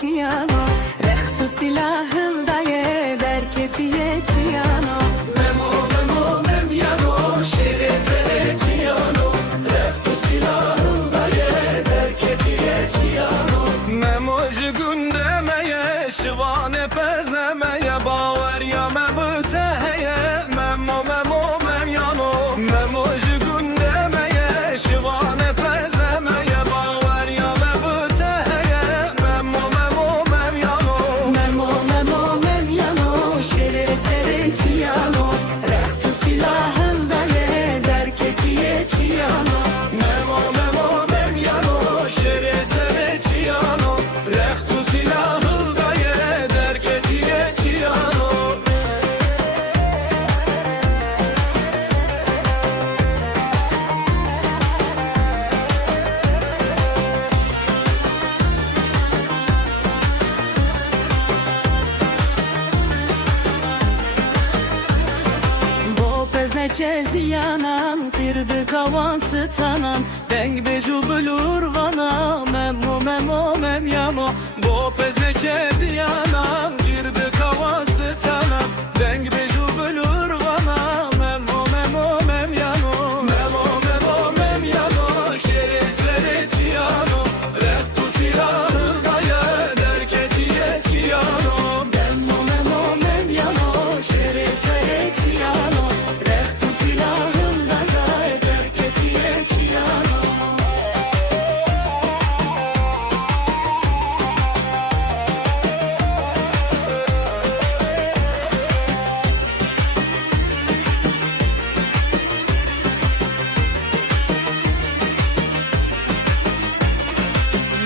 چیانو رخت و سلاحم دایه در کفیه چیانو ممو ممو ممیانو شیر سر چیانو رخت و سلاحم دایه در کفیه چیانو ممو جگونده میه شوان پزمه باور یا مبتهیه ممو ممو ممیانو ممو جگونده میه شوان پزمه باور یا مبتهیه ممو ممو ممیانو ممو ممو ممیانو شیر سر چیانو رخت و سلاحم دایه در کفیه چیانو ممو ممو ممیانو شیر سر چیانو رخت و سلاحم دایه در کفیه چیانو Neçe ziyanan, kırdı kavan sıtanan Denk becu bulur vana, memo memo memyamo Bu pez neçe ziyanan girdi kavan sıtanan Denk becu bulur vana memo memo memyano Memo memo memyano şeri seri çiyano Rektu silahı daya derketiye çiyano Memo memo memyamo şeri seri çiyano silahım da derketiye çiyano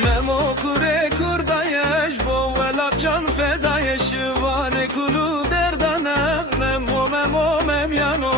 Memo kure kurdayeş bo velat can fedayeş Vane kulu derdane memo memo memyano